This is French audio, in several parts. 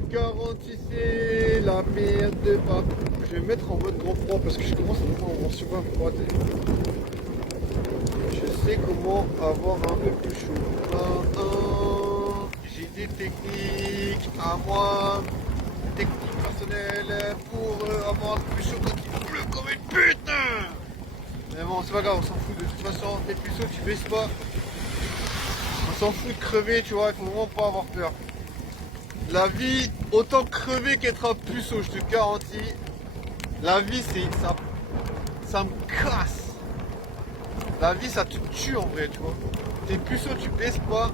te garantis, c'est la merde de pas. Je vais me mettre en mode grand froid parce que je commence à avoir super froid. Je sais comment avoir un peu plus chaud. J'ai des techniques à moi, techniques personnelles pour avoir un peu plus chaud quand il pleut comme une putain. Mais bon, c'est pas grave, on s'en fout de toute façon. T'es plus chaud, tu baisses pas. On s'en fout de crever, tu vois, il faut vraiment pas avoir peur. La vie, autant crever qu'être un puceau, je te garantis. La vie, c'est ça me casse. La vie, ça te tue en vrai, tu vois. T'es puceau, tu baisses pas.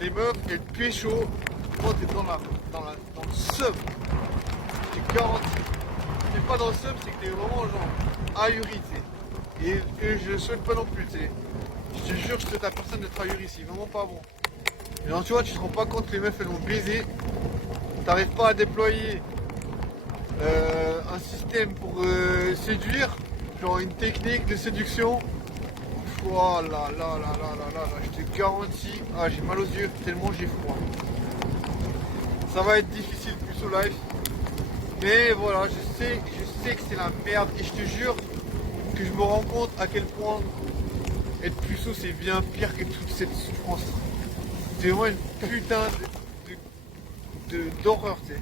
Les meufs, elles te pécho. Toi, t'es dans le seum. Je te garantis. T'es pas dans le seum, c'est que t'es vraiment genre ahuri, tu sais. Et je souhaite pas non plus, tu sais. Je te jure, je souhaite à personne d'être ahuri, c'est vraiment pas bon. Et genre, tu vois, tu te rends pas compte que les meufs, elles vont baiser. T'arrives pas à déployer un système pour séduire, genre une technique de séduction. Oh là là là là là là, je te garantis, ah j'ai mal aux yeux tellement j'ai froid. Ça va être difficile plus au live, mais voilà, je sais que c'est la merde et je te jure que je me rends compte à quel point être puceau c'est bien pire que toute cette souffrance. C'est vraiment une putain d'horreur, tu sais.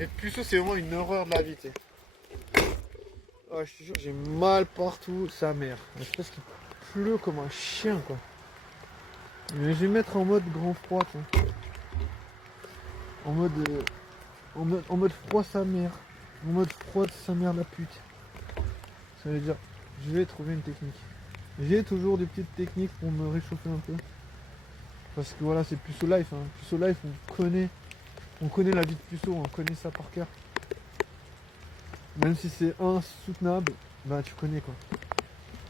Être puceau c'est vraiment une horreur de la vie, tu sais. Ah, je te jure, j'ai mal partout, sa mère. Je sais pas ce qu'il pleut comme un chien, quoi. Mais je vais mettre en mode grand froid, tiens. En mode froid sa mère. En mode froid sa mère la pute. Ça veut dire, je vais trouver une technique. J'ai toujours des petites techniques pour me réchauffer un peu. Parce que voilà, c'est Puceau Life. Hein. Puceau Life, on connaît la vie de Puceau, on connaît ça par cœur. Même si c'est insoutenable, bah tu connais quoi.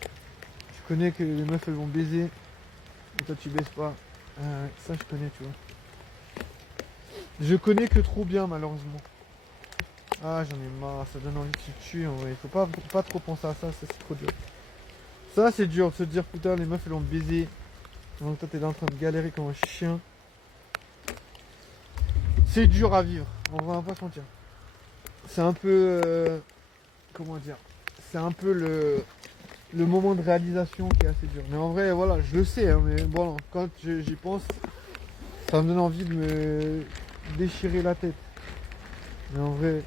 Tu connais que les meufs elles vont baiser et toi tu baises pas. Ça je connais, tu vois. Je connais que trop bien malheureusement. Ah j'en ai marre, ça donne envie de se tuer en vrai. Faut pas trop penser à ça, c'est trop dur. Ça c'est dur de se dire putain les meufs elles vont baiser. Donc toi t'es là en train de galérer comme un chien. C'est dur à vivre, on va pas se mentir. C'est un peu comment dire. C'est un peu le moment de réalisation qui est assez dur. Mais en vrai voilà, je le sais, hein, mais bon quand j'y pense, ça me donne envie de me déchirer la tête. Mais en vrai,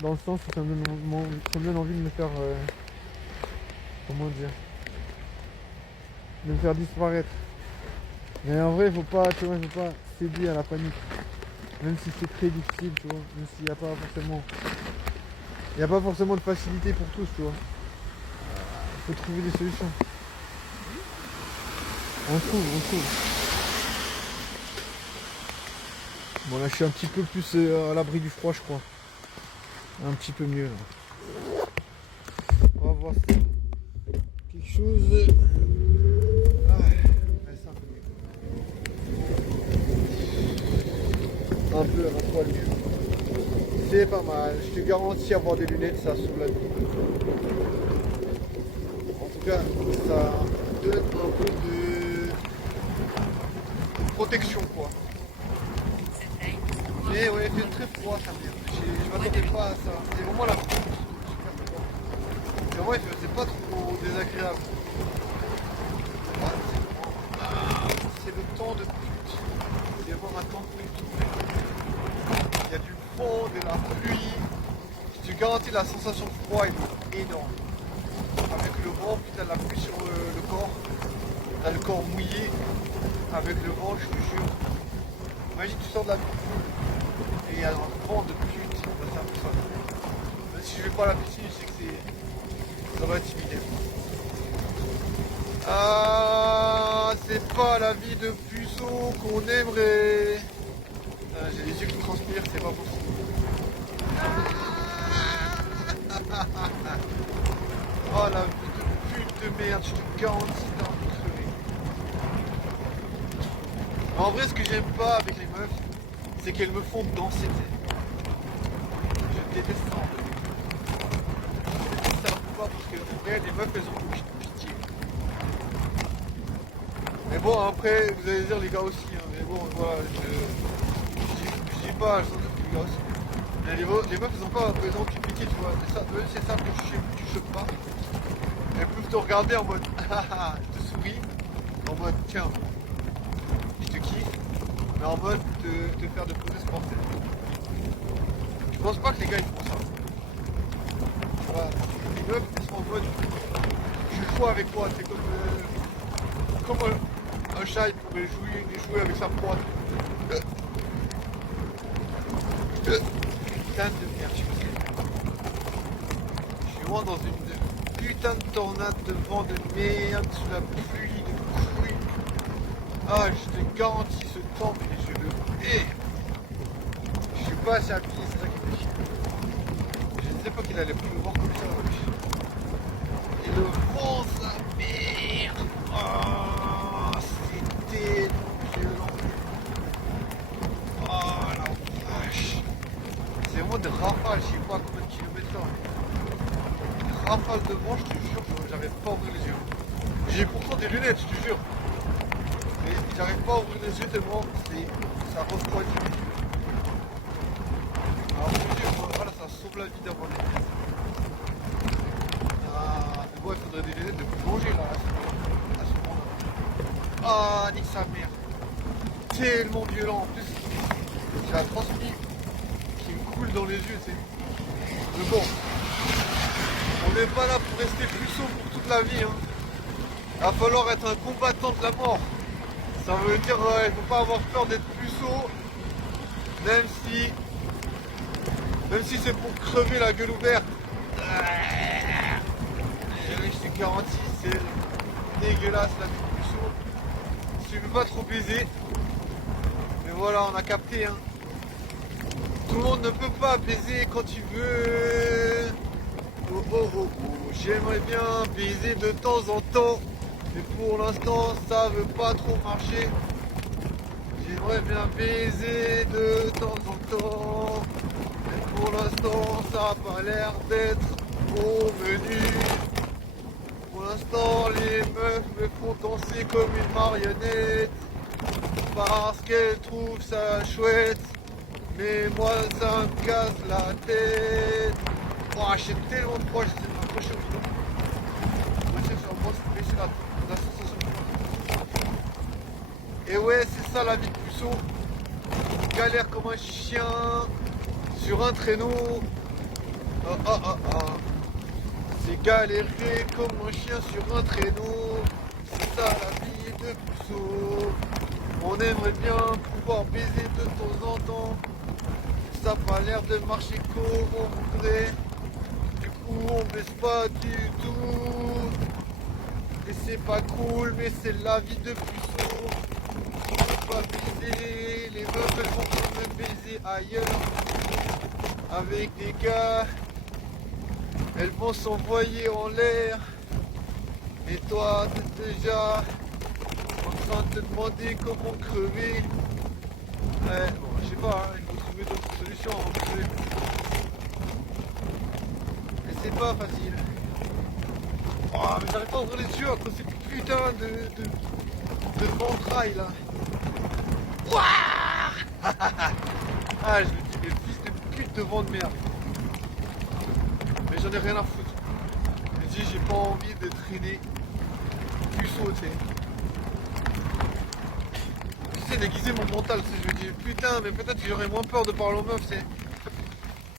dans le sens où ça me donne envie de me faire comment dire, de me faire disparaître. Mais en vrai, faut pas céder à la panique. Même si c'est très difficile, tu vois. Même s'il n'y a pas forcément de facilité pour tous, tu vois. Il faut trouver des solutions. On trouve. Bon là, je suis un petit peu plus à l'abri du froid, je crois. Un petit peu mieux là. On va voir ça. Quelque chose. Un peu, un poil mieux. C'est pas mal. Je te garantis avoir des lunettes, ça sauve la vie. En tout cas, ça donne un peu de protection, quoi. Mais ouais, il fait très froid, ça vient. Je m'attendais pas à ça. C'est vraiment la froid. Mais ouais, c'est pas trop désagréable. C'est le temps de pute. Il y a vraiment un temps de pute. Il y a du vent, de la pluie. Je te garantis, la sensation de froid est énorme. Avec le vent, puis t'as la pluie sur le corps. T'as le corps mouillé. Avec le vent, je te jure. Imagine, tu sors de la piscine et il y a un vent de pute. Bah, c'est un peu ça. Même si je vais pas à la piscine, je sais que ça va intimider. Ah, c'est pas la vie de puceau qu'on aimerait. J'ai les yeux qui transpirent, c'est pas possible. Oh la vie de pute de merde, je te garantis d'en crever. En vrai, ce que j'aime pas avec les meufs, c'est qu'elles me font danser. Je déteste ça en fait. Je déteste ça pas parce que en vrai, les meufs elles ont pitié. Mais bon, après, vous allez dire les gars aussi, hein, mais bon, voilà, je dis pas, celui-là aussi. Mais les meufs, elles ont pas besoin de piquer, tu vois. C'est ça que tu chopes pas. Elles peuvent te regarder en mode, je te souris, en mode, tiens, je te kiffe, mais en mode, te faire de poses sportives. Je pense pas que les gars, ils font ça. Voilà. Les meufs, elles sont en mode, je joue avec toi, c'est comme un chat, il pourrait jouer avec sa proie. Putain de merde, je suis vraiment dans une putain de tornade de vent de merde, sous la pluie de couilles. Ah, je te garantis ce temps, mais je le hais. Je suis pas assez habillé, c'est ça qui me fait chier. Je ne sais pas qu'il allait pleuvoir comme ça. Et le vent, sa merde. Oh, c'était violent. Oh la vache. C'est vraiment des rafales, je sais pas combien de kilomètres là. Des rafales de vent, je te jure, j'arrive pas à ouvrir les yeux. J'ai pourtant des lunettes, je te jure. Mais j'arrive pas à ouvrir les yeux tellement ça refroidit mes yeux. Alors je te jure, voilà, ça sauve la vie d'avoir des lunettes. Ah, mais bon, il faudrait des lunettes de plonger là, à ce moment-là. Ah, nique sa mère. Tellement violent en plus. J'ai la transmis qui me coule dans les yeux, tu sais. Mais bon, on n'est pas là pour rester puceau pour toute la vie. Hein. Il va falloir être un combattant de la mort. Ça veut dire il ne faut pas avoir peur d'être puceau, même si c'est pour crever la gueule ouverte. Je te garantis, c'est dégueulasse la vie de puceau. Tu peux pas trop baiser. Mais voilà, on a capté. Hein. Tout le monde ne peut pas baiser quand tu veux. Oh oh oh oh, j'aimerais bien baiser de temps en temps. Mais pour l'instant, ça veut pas trop marcher. J'aimerais bien baiser de temps en temps. Mais pour l'instant, ça n'a pas l'air d'être au menu. Pour l'instant, les meufs me font danser comme une marionnette. Parce qu'elles trouvent ça chouette. Mais moi, ça me casse la tête. Oh, j'ai tellement de fois, j'essaie de m'accrocher au bidon. Moi, c'est sur moi, c'est baisser la sensation. Et ouais, c'est ça la vie de puceau. Galère comme un chien sur un traîneau. C'est galérer comme un chien sur un traîneau. C'est ça la vie de puceau. On aimerait bien pouvoir baiser de temps en temps. Ça n'a pas l'air de marcher comme on voudrait. Du coup, on baisse pas du tout. Et c'est pas cool, mais c'est la vie de puceau. On peut pas baiser, les meufs elles vont quand même baiser ailleurs. Avec des gars, elles vont s'envoyer en l'air. Et toi, t'es déjà en train de te demander comment crever. Ouais, bon, je sais pas, hein, il faut trouver d'autres solutions avant de crever. Mais c'est pas facile. Oh, mais j'arrive pas à ouvrir les yeux à cause de ces putains de ventrailles là. Ouah. Ah, je me dis, mais fils de pute de vent de merde. Mais j'en ai rien à foutre. Je me dis, j'ai pas envie de traîner puceau, tu sais. C'est déguiser mon mental, je me dis putain, mais peut-être que j'aurais moins peur de parler aux meufs, c'est